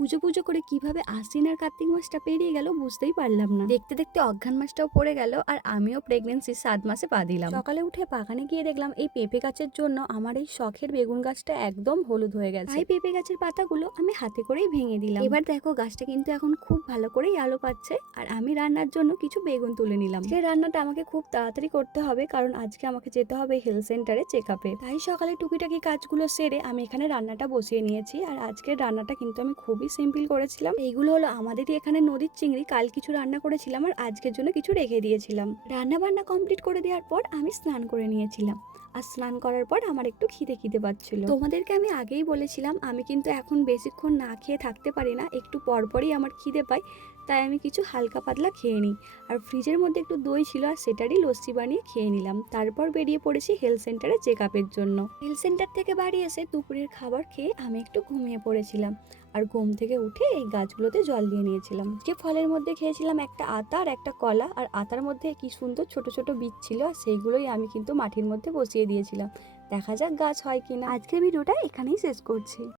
পুজো পুজো করে কিভাবে আশ্বিন আর কার্তিক মাসটা পেরিয়ে গেল বুঝতেই পারলাম না। দেখতে দেখতে অঘ্রান মাসটাও পড়ে গেল আর আমিও প্রেগনেন্সির 7 মাসে পা দিলাম। সকালে উঠে বাগানে গিয়ে দেখলাম এই পেঁপে গাছের জন্য আমার এই শখের বেগুন গাছটা একদম হলুদ হয়ে গেছে। তাই পেঁপে গাছের পাতাগুলো আমি হাতে করেই ভেঙে দিলাম। এবার দেখো গাছটা কিন্তু এখন খুব ভালো করেই আলো পাচ্ছে আর আমি রান্নার জন্য কিছু বেগুন তুলে নিলাম। সেই রান্নাটা আমাকে খুব তাড়াতাড়ি করতে হবে কারণ আজকে আমাকে যেতে হবে হেলথ সেন্টারে চেক আপে। তাই সকালে টুকিটাকি কাজগুলো সেরে আমি এখানে রান্নাটা বসিয়ে নিয়েছি। আর আজকের রান্নাটা কিন্তু আমি খুবই সিম্পল করেছিলাম। এইগুলো হলো আমাদেরই এখানে নদীর চিংড়ি, কাল কিছু রান্না করেছিলাম আর আজকের জন্য কিছু রেখে দিয়েছিলাম। রান্না বান্না কমপ্লিট করে দেওয়ার পর আমি স্নান করে নিয়েছিলাম। আর স্নান করার পর আমার একটু খিদে পাচ্ছিল। তোমাদেরকে আমি আগেই বলেছিলাম আমি কিন্তু এখন বেশিক্ষণ না খেয়ে থাকতে পারি না, একটু পরপরই আমার খিদে পায়। তাই আমি কিছু হালকা পাতলা খেয়ে নিই। আর ফ্রিজের মধ্যে একটু দই ছিল আর সেটারই লস্যি বানিয়ে খেয়ে নিলাম। তারপর বেরিয়ে পড়েছি হেলথ সেন্টারে চেক আপের জন্য। হেলথ সেন্টার থেকে বাড়ি এসে দুপুরের খাবার খেয়ে আমি একটু ঘুমিয়ে পড়েছিলাম। আর ঘুম থেকে উঠে এই গাছগুলোতে জল দিয়ে নিয়েছিলাম। যে ফলের মধ্যে খেয়েছিলাম একটা আতা আর একটা কলা, আর আতার মধ্যে কি সুন্দর ছোট ছোট বীজ ছিল আর সেইগুলোই আমি কিন্তু মাটির মধ্যে বসিয়ে দিয়েছিলাম। দেখা যাক গাছ হয় কিনা। আজকের ভিডিওটা এখানেই শেষ করছি।